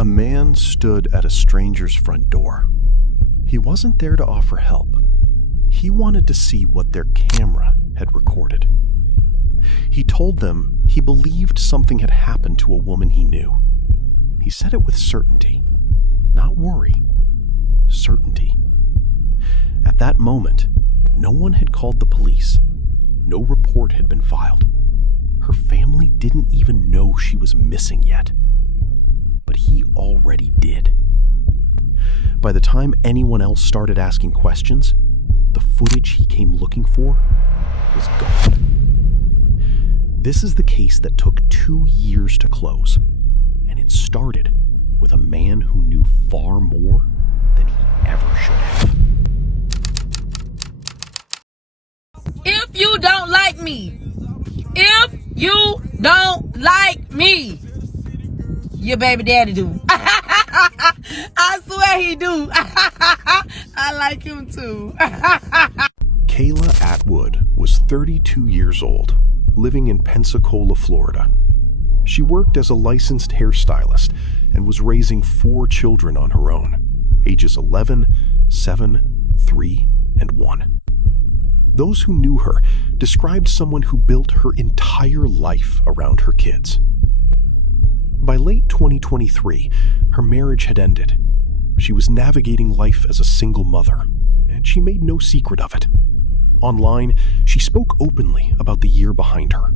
A man stood at a stranger's front door. He wasn't there to offer help. He wanted to see what their camera had recorded. He told them he believed something had happened to a woman he knew. He said it with certainty, not worry, certainty. At that moment, no one had called the police. No report had been filed. Her family didn't even know she was missing yet. But he already did. By the time anyone else started asking questions, the footage he came looking for was gone. This is the case that took 2 years to close, and it started with a man who knew far more than he ever should have. If you don't like me, your baby daddy do. I swear he do. I like him too. Kayla Atwood was 32 years old, living in Pensacola, Florida. She worked as a licensed hairstylist and was raising 4 children on her own, ages 11, 7, 3, and 1. Those who knew her described someone who built her entire life around her kids. By late 2023, her marriage had ended. She was navigating life as a single mother, and she made no secret of it. Online, she spoke openly about the year behind her,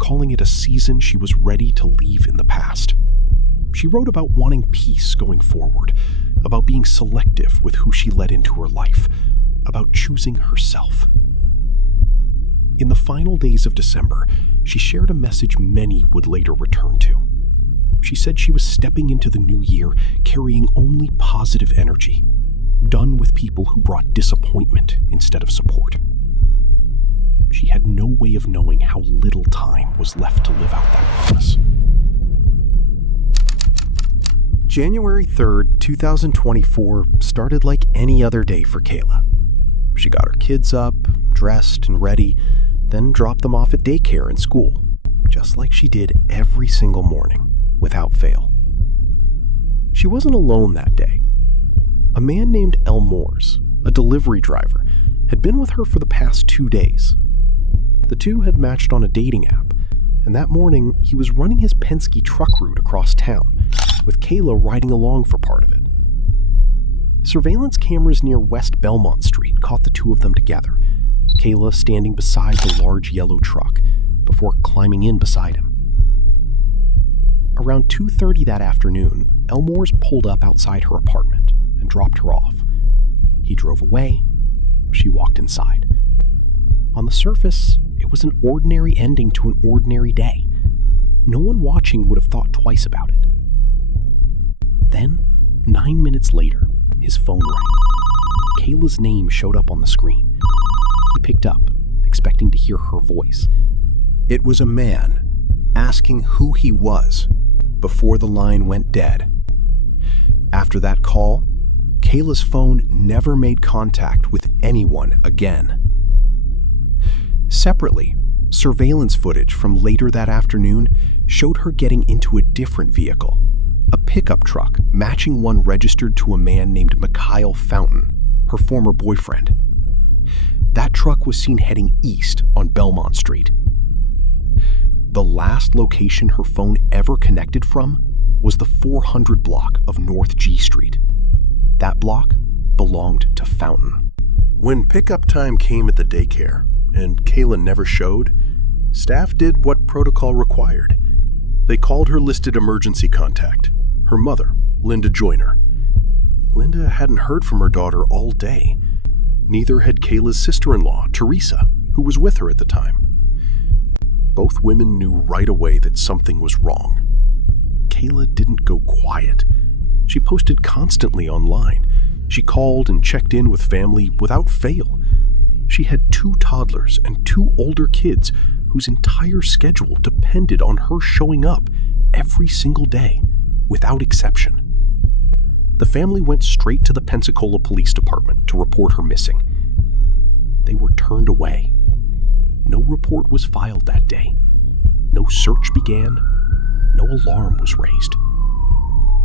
calling it a season she was ready to leave in the past. She wrote about wanting peace going forward, about being selective with who she let into her life, about choosing herself. In the final days of December, she shared a message many would later return to. She said she was stepping into the new year carrying only positive energy, done with people who brought disappointment instead of support. She had no way of knowing how little time was left to live out that promise. January 3rd, 2024 started like any other day for Kayla. She got her kids up, dressed and ready, then dropped them off at daycare and school, just like she did every single morning, without fail. She wasn't alone that day. A man named Elmores, a delivery driver, had been with her for the past 2 days. The two had matched on a dating app, and that morning he was running his Penske truck route across town, with Kayla riding along for part of it. Surveillance cameras near West Belmont Street caught the two of them together, Kayla standing beside the large yellow truck, before climbing in beside him. Around 2:30 that afternoon, Elmores pulled up outside her apartment and dropped her off. He drove away. She walked inside. On the surface, it was an ordinary ending to an ordinary day. No one watching would have thought twice about it. Then, 9 minutes later, his phone rang. Kayla's name showed up on the screen. He picked up, expecting to hear her voice. It was a man asking who he was before the line went dead. After that call, Kayla's phone never made contact with anyone again. Separately, surveillance footage from later that afternoon showed her getting into a different vehicle, a pickup truck matching one registered to a man named Mikhail Fountain, her former boyfriend. That truck was seen heading east on Belmont Street. The last location her phone ever connected from was the 400 block of North G Street. That block belonged to Fountain. When pickup time came at the daycare, and Kayla never showed, staff did what protocol required. They called her listed emergency contact, her mother, Linda Joyner. Linda hadn't heard from her daughter all day. Neither had Kayla's sister-in-law, Teresa, who was with her at the time. Both women knew right away that something was wrong. Kayla didn't go quiet. She posted constantly online. She called and checked in with family without fail. She had 2 toddlers and 2 older kids whose entire schedule depended on her showing up every single day, without exception. The family went straight to the Pensacola Police Department to report her missing. They were turned away. No report was filed that day. No search began. No alarm was raised.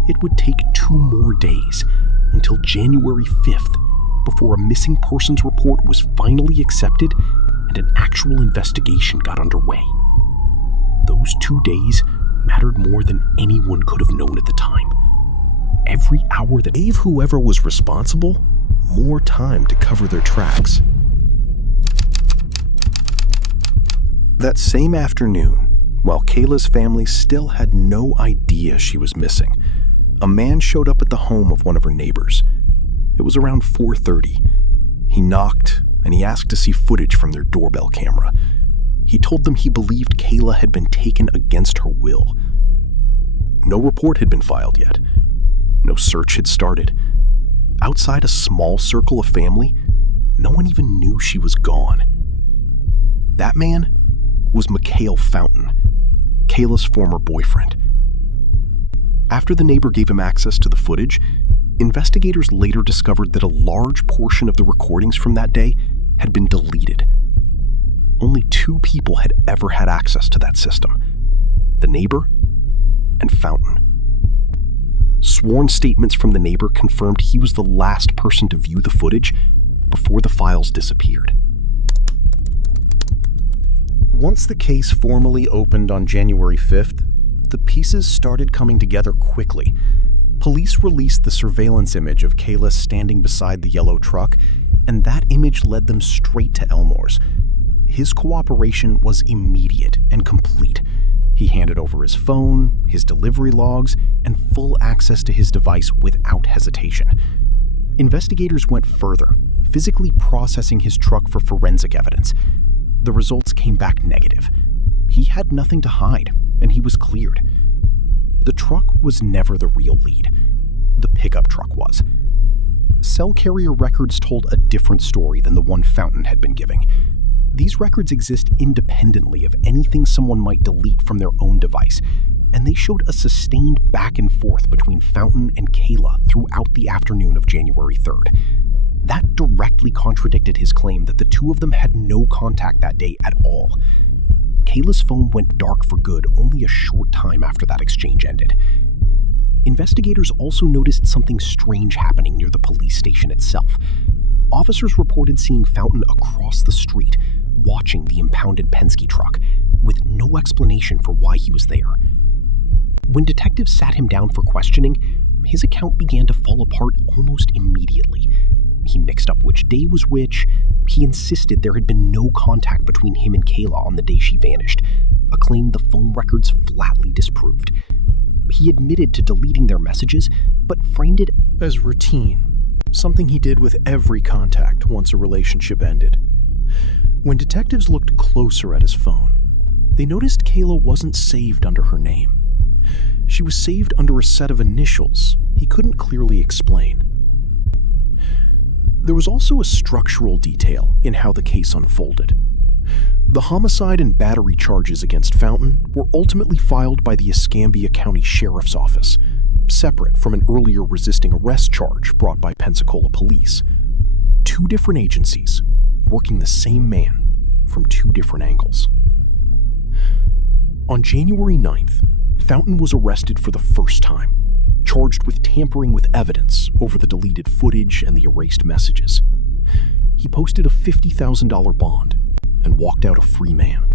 it would take 2 more days until January 5th before a missing persons report was finally accepted and an actual investigation got underway. Those 2 days mattered more than anyone could have known at the time. Every hour that gave whoever was responsible more time to cover their tracks. That same afternoon, while Kayla's family still had no idea she was missing, a man showed up at the home of one of her neighbors. It was around 4:30. He knocked and he asked to see footage from their doorbell camera. He told them he believed Kayla had been taken against her will. No report had been filed yet. No search had started. Outside a small circle of family, no one even knew she was gone. That man was Mikhail Fountain, Kayla's former boyfriend. After the neighbor gave him access to the footage, investigators later discovered that a large portion of the recordings from that day had been deleted. Only 2 people had ever had access to that system: the neighbor and Fountain. Sworn statements from the neighbor confirmed he was the last person to view the footage before the files disappeared. Once the case formally opened on January 5th, the pieces started coming together quickly. Police released the surveillance image of Kayla standing beside the yellow truck, and that image led them straight to Elmore's. His cooperation was immediate and complete. He handed over his phone, his delivery logs, and full access to his device without hesitation. Investigators went further, physically processing his truck for forensic evidence. The results came back negative. He had nothing to hide, and he was cleared. The truck was never the real lead. The pickup truck was. Cell carrier records told a different story than the one Fountain had been giving. These records exist independently of anything someone might delete from their own device, and they showed a sustained back and forth between Fountain and Kayla throughout the afternoon of January 3rd. That directly contradicted his claim that the 2 of them had no contact that day at all. Kayla's phone went dark for good only a short time after that exchange ended. Investigators also noticed something strange happening near the police station itself. Officers reported seeing Fountain across the street, watching the impounded Penske truck, with no explanation for why he was there. When detectives sat him down for questioning, his account began to fall apart almost immediately. He mixed up which day was which. He insisted there had been no contact between him and Kayla on the day she vanished, a claim the phone records flatly disproved. He admitted to deleting their messages, but framed it as routine, something he did with every contact once a relationship ended. When detectives looked closer at his phone, they noticed Kayla wasn't saved under her name. She was saved under a set of initials he couldn't clearly explain. There was also a structural detail in how the case unfolded. The homicide and battery charges against Fountain were ultimately filed by the Escambia County Sheriff's Office, separate from an earlier resisting arrest charge brought by Pensacola police. 2 different agencies, working the same man from 2 different angles. On January 9th, Fountain was arrested for the first time, charged with tampering with evidence over the deleted footage and the erased messages. He posted a $50,000 bond and walked out a free man.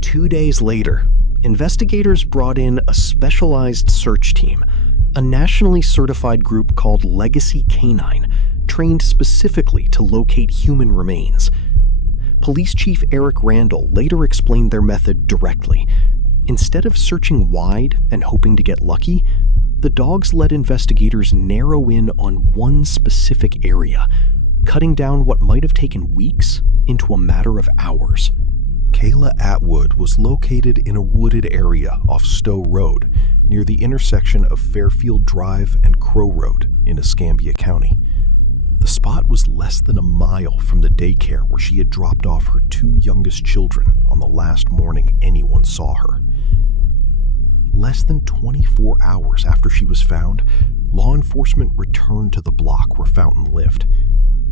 2 days later, investigators brought in a specialized search team, a nationally certified group called Legacy Canine, trained specifically to locate human remains. Police Chief Eric Randall later explained their method directly. Instead of searching wide and hoping to get lucky, the dogs let investigators narrow in on one specific area, cutting down what might have taken weeks into a matter of hours. Kayla Atwood was located in a wooded area off Stowe Road, near the intersection of Fairfield Drive and Crow Road in Escambia County. The spot was less than a mile from the daycare where she had dropped off her 2 youngest children on the last morning anyone saw her. Less than 24 hours after she was found, law enforcement returned to the block where Fountain lived.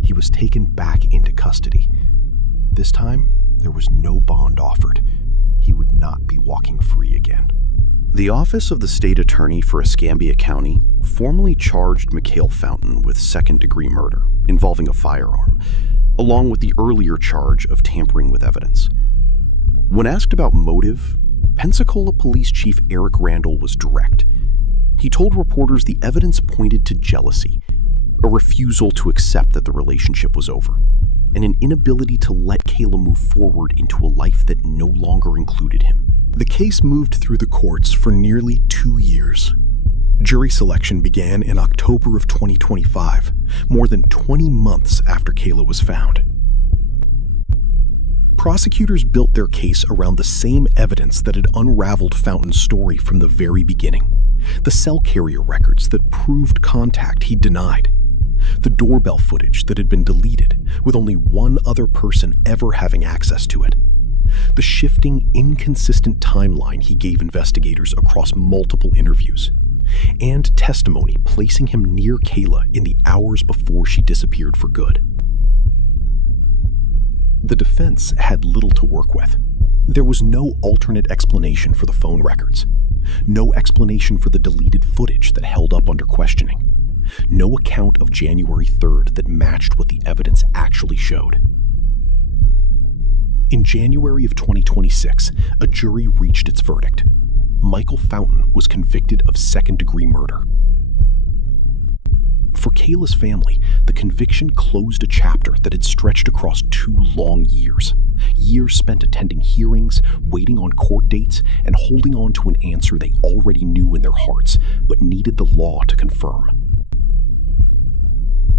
He was taken back into custody. This time, there was no bond offered. He would not be walking free again. The Office of the State Attorney for Escambia County formally charged Mikhail Fountain with second-degree murder involving a firearm, along with the earlier charge of tampering with evidence. When asked about motive, Pensacola Police Chief Eric Randall was direct. He told reporters the evidence pointed to jealousy, a refusal to accept that the relationship was over, and an inability to let Kayla move forward into a life that no longer included him. The case moved through the courts for nearly 2 years. Jury selection began in October of 2025, more than 20 months after Kayla was found. Prosecutors built their case around the same evidence that had unraveled Fountain's story from the very beginning. The cell carrier records that proved contact he denied. The doorbell footage that had been deleted, with only one other person ever having access to it. The shifting, inconsistent timeline he gave investigators across multiple interviews. And testimony placing him near Kayla in the hours before she disappeared for good. The defense had little to work with. There was no alternate explanation for the phone records. No explanation for the deleted footage that held up under questioning. No account of January 3rd that matched what the evidence actually showed. In January of 2026, a jury reached its verdict. Michael Fountain was convicted of second-degree murder. For Kayla's family, the conviction closed a chapter that had stretched across 2 long years. Years spent attending hearings, waiting on court dates, and holding on to an answer they already knew in their hearts, but needed the law to confirm.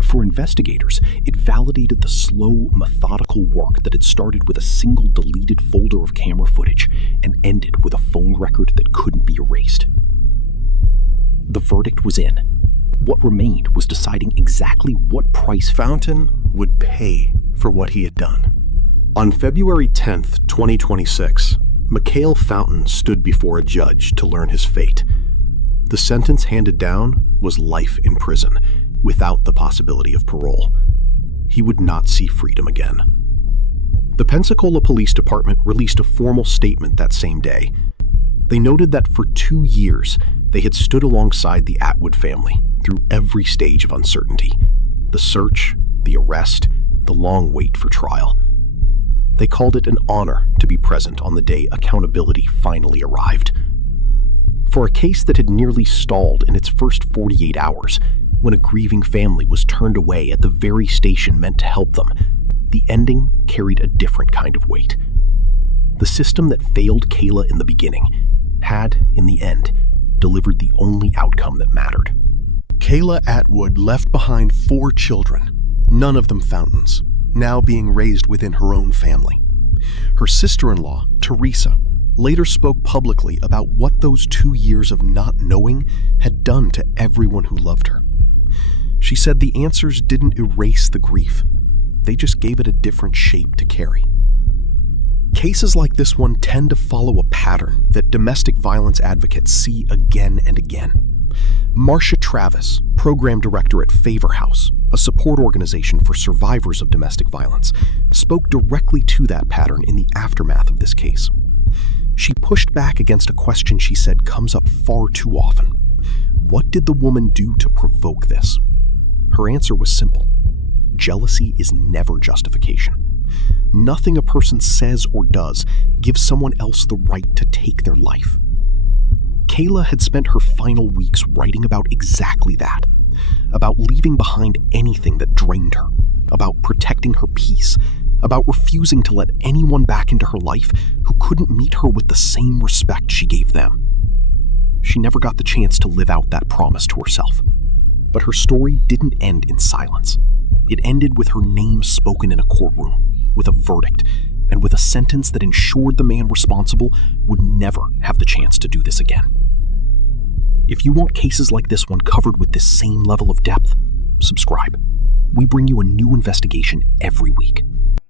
For investigators, it validated the slow, methodical work that had started with a single deleted folder of camera footage and ended with a phone record that couldn't be erased. The verdict was in. What remained was deciding exactly what price Fountain would pay for what he had done. On February 10th, 2026, Mikhail Fountain stood before a judge to learn his fate. The sentence handed down was life in prison, without the possibility of parole. He would not see freedom again. The Pensacola Police Department released a formal statement that same day. They noted that for 2 years, they had stood alongside the Atwood family through every stage of uncertainty. The search, the arrest, the long wait for trial. They called it an honor to be present on the day accountability finally arrived. For a case that had nearly stalled in its first 48 hours, when a grieving family was turned away at the very station meant to help them, the ending carried a different kind of weight. The system that failed Kayla in the beginning had, in the end, delivered the only outcome that mattered. Kayla Atwood left behind 4 children, none of them Fountains, now being raised within her own family. Her sister-in-law, Teresa, later spoke publicly about what those 2 years of not knowing had done to everyone who loved her. She said the answers didn't erase the grief. They just gave it a different shape to carry. Cases like this one tend to follow a pattern that domestic violence advocates see again and again. Marcia Travis, program director at Favor House, a support organization for survivors of domestic violence, spoke directly to that pattern in the aftermath of this case. She pushed back against a question she said comes up far too often. What did the woman do to provoke this? Her answer was simple. Jealousy is never justification. Nothing a person says or does gives someone else the right to take their life. Kayla had spent her final weeks writing about exactly that, about leaving behind anything that drained her, about protecting her peace, about refusing to let anyone back into her life who couldn't meet her with the same respect she gave them. She never got the chance to live out that promise to herself. But her story didn't end in silence. It ended with her name spoken in a courtroom, with a verdict, and with a sentence that ensured the man responsible would never have the chance to do this again. If you want cases like this one covered with this same level of depth, subscribe. We bring you a new investigation every week.